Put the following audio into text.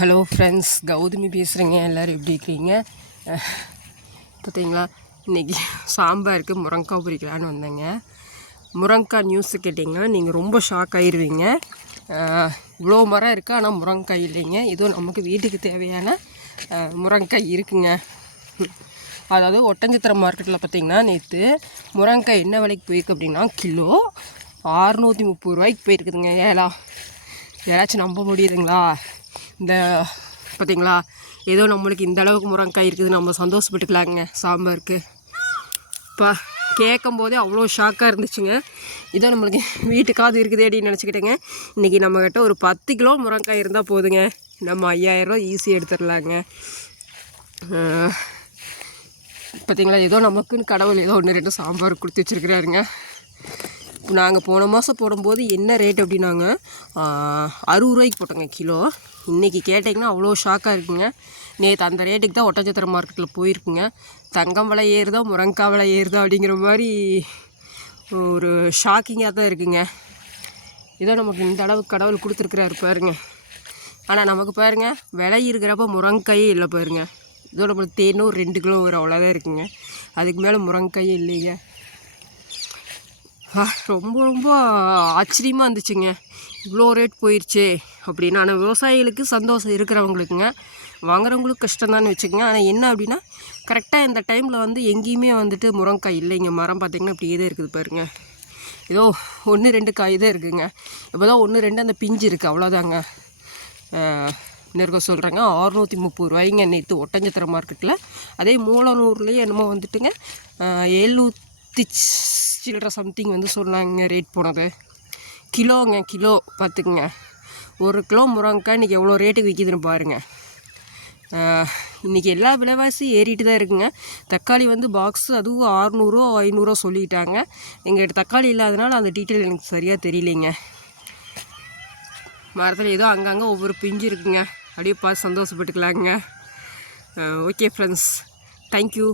Hello friends, Gautami பேசுகிறேங்க. எல்லோரும் எப்படி இருக்கிறீங்க? பார்த்தீங்களா, இன்றைக்கி சாம்பாருக்கு முருங்கைக்காய் பொரிக்கலான்னு வந்தேங்க. முருங்கைக்காய் நியூஸு கேட்டிங்கன்னா நீங்கள் ரொம்ப ஷாக் ஆகிடுவீங்க. இவ்வளோ மரம் இருக்குது, ஆனால் முருங்கைக்காய் இல்லைங்க. இதுவும் நமக்கு வீட்டுக்கு தேவையான முருங்கைக்காய் இருக்குங்க. அதாவது ஒட்டஞ்சத்திரம் மார்க்கெட்டில் பார்த்திங்கன்னா நேற்று முருங்கைக்காய் என்ன விலைக்கு போயிருக்கு அப்படின்னா கிலோ 630 ரூபாய்க்கு போயிருக்குதுங்க. ஏதாச்சும் நம்ப முடியுதுங்களா? இந்த பார்த்திங்களா, ஏதோ நம்மளுக்கு இந்த அளவுக்கு முருங்கைக்காய் இருக்குது, நம்ம சந்தோஷப்பட்டுக்கலாங்க சாம்பாருக்கு. இப்போ கேட்கும் போதே அவ்வளோ ஷாக்காக இருந்துச்சுங்க. இதோ நம்மளுக்கு வீட்டுக்காவது இருக்குது அப்படின்னு நினச்சிக்கிட்டேங்க. இன்றைக்கி நம்மக்கிட்ட ஒரு 10 கிலோ முருங்கைக்காய் இருந்தால் போதுங்க, நம்ம 5000 ரூபா ஈஸியாக எடுத்துடலாங்க. பார்த்திங்களா, ஏதோ நமக்குன்னு கடவுள் ஏதோ 1-2 சாம்பார் கொடுத்து வச்சுருக்கிறாருங்க. இப்போ நாங்கள் போன மாதம் போடும்போது என்ன ரேட் அப்படின்னாங்க 60 ரூபாய்க்கு போட்டோங்க கிலோ. இன்றைக்கி கேட்டிங்கன்னா அவ்வளோ ஷாக்காக இருக்குங்க. நேற்று அந்த ரேட்டுக்கு தான் ஒட்டஞ்சத்திரம் மார்க்கெட்டில் போயிருக்குங்க. தங்கம் விலை ஏறுதா முருங்கைக்காய் விலை ஏறுதா அப்படிங்கிற மாதிரி ஒரு ஷாக்கிங்காக தான் இருக்குங்க. ஏதோ நமக்கு இந்த அளவுக்கு கடவுள் கொடுத்துருக்குறாரு பாருங்க. ஆனால் நமக்கு பாருங்கள், விலை இருக்கிறப்ப முருங்கைக்காயே இல்லை பாருங்க. இதோ நம்மளுக்கு தேனும் 2 கிலோ வரும், அவ்வளோதான் இருக்குங்க. அதுக்கு மேலே முருங்கைக்காயே இல்லைங்க. ரொம்ப ரொம்ப ஆச்சரியமாக இருந்துச்சுங்க, இவ்வளோ ரேட் போயிடுச்சே அப்படின்னு. ஆனால் விவசாயிகளுக்கு சந்தோஷம் இருக்கிறவங்களுக்குங்க, வாங்குறவங்களுக்கு கஷ்டம்தான்னு வச்சுக்கோங்க. ஆனால் என்ன அப்படின்னா, கரெக்டாக இந்த டைமில் வந்து எங்கேயுமே வந்துட்டு முருங்கைக்காய் இல்லைங்க. மரம் பார்த்திங்கன்னா இப்படியே தான் இருக்குது பாருங்கள். ஏதோ 1-2 காய் தான் இருக்குதுங்க. இப்போ தான் 1-2 அந்த பிஞ்சு இருக்குது, அவ்வளோதாங்க. நெருக்க சொல்கிறேங்க 630 ரூபாய்ங்க நேற்று ஒட்டஞ்சத்திரம் மார்க்கெட்டில். அதே மூலனூர்லேயே என்னமோ வந்துட்டுங்க 700 சில்லற சம்திங் வந்து சொன்னாங்க ரேட் போனது. கிலோ பார்த்துக்குங்க. 1 கிலோ முருங்கைக்காய் இன்றைக்கி எவ்வளோ ரேட்டுக்கு விற்கிதுன்னு பாருங்கள். இன்றைக்கி எல்லா விலைவாசி ஏறிட்டு தான் இருக்குங்க. தக்காளி வந்து பாக்ஸு அதுவும் 600 500 சொல்லிட்டாங்க. எங்கள்கிட்ட தக்காளி இல்லாதனால அந்த டீட்டெயில் எனக்கு சரியாக தெரியலைங்க. மரத்தில் ஏதோ அங்கங்கே ஒவ்வொரு பிஞ்சு இருக்குங்க, அப்படியே பார்த்து சந்தோஷப்பட்டுக்கலாங்க. Okay friends, thank you.